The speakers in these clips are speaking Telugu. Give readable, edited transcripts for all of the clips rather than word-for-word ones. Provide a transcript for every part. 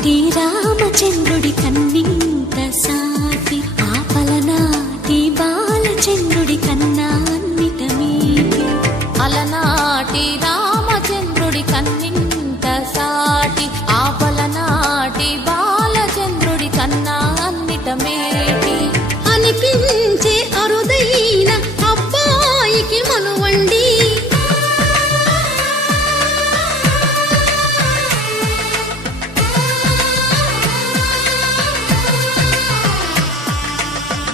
అలనాటి రామచంద్రుడి కన్నింత సాటి ఆపలనాటి బాలచంద్రుడి కన్నా అన్నిట మీటి అలనాటి రామచంద్రుడి కన్నింత సాటి ఆపలనాటి బాలచంద్రుడి కన్నా అన్నిట మేటి అనిపించే అరుదైన అబ్బాయికి మనువండి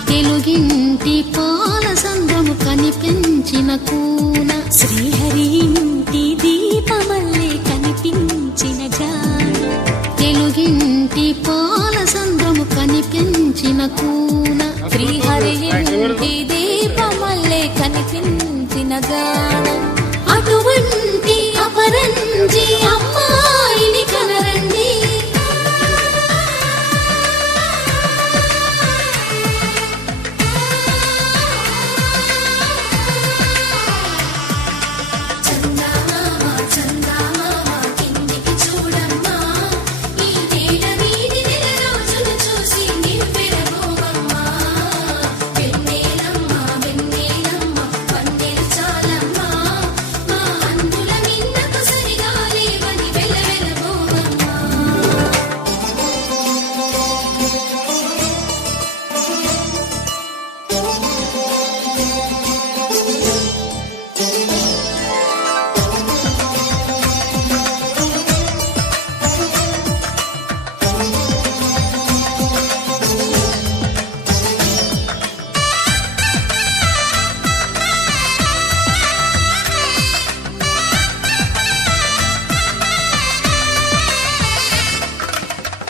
తెలుగింటి పాల సంద్రము కనిపించిన కూన శ్రీహరి ఇంటి దీపమల్లే కనిపించిన జాన తెలుగింటి పాల సంద్రము కనిపించిన కూన శ్రీహరి ఇంటి దీపమల్లే కనిపించిన గానం అటువంటి అపరంజి అమ్మాయిని కనరండి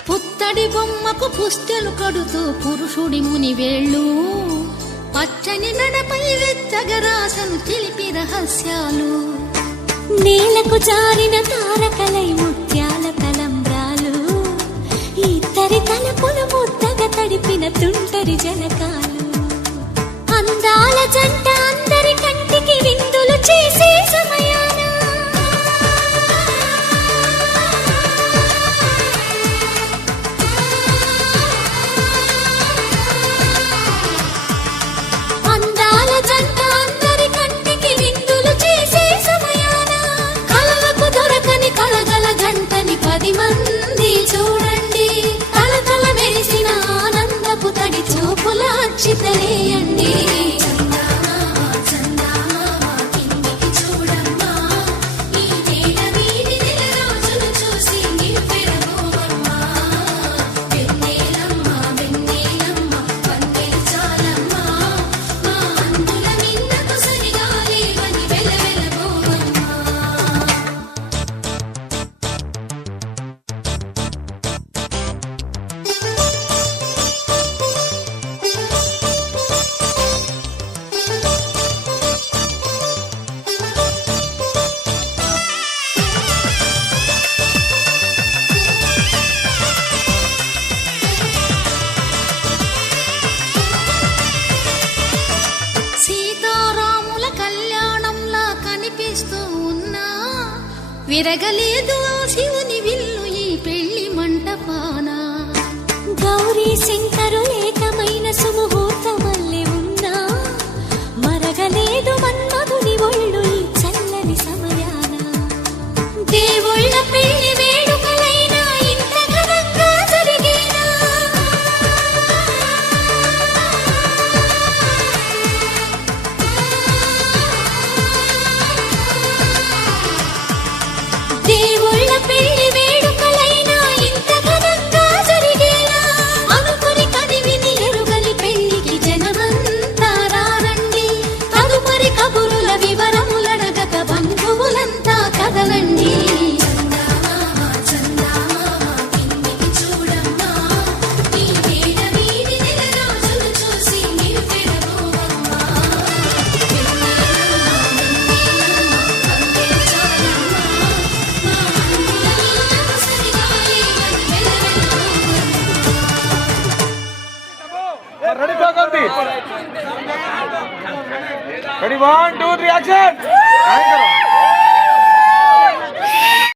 పుత్తడి బొమ్మకు పుస్తెలు కడుతూ పురుషుడి ముని వేళ్ళు పచ్చని నడపై వెచ్చగరాసను చిలిపి రహస్యాలు నేలకు జారిన తారకలై ముత్యాల తలంబ్రాలు ఇద్దరి తలపులు ముద్దగా తడిపిన తుంటరి జలకాలు అందాల జంట అందరి కంటికి విందులు చేసే సమయాన పది మంది చూడండి తలతల మెరిసిన ఆనందపు తడి చూపుల అచ్చితలేయండి విరగలేదు శివుని విల్లు ఈ పెళ్లి మంటపాన గౌరీ శంకరు ఏకమైన సుముహూర్తమల్లె ఉన్నా మరగలేదు మన్మధుని ఒళ్ళు ఈ చల్లని సమయాన దేవుళ్ళ పెళ్లి వేడుకలైనా ఇంత ఘనంగా జరిగేనా దేవుళ్ళ పెళ్లి వేడుకలైనా ఇంత ఘనంగా జరిగేలా అనుకుని కదివిని ఎరుగలి పెళ్లికి జనమంతా రారండి తదుపరి కబురుల వివరములడగక బంధువులంతా కదలండి Ready, 1, 2, 3, action!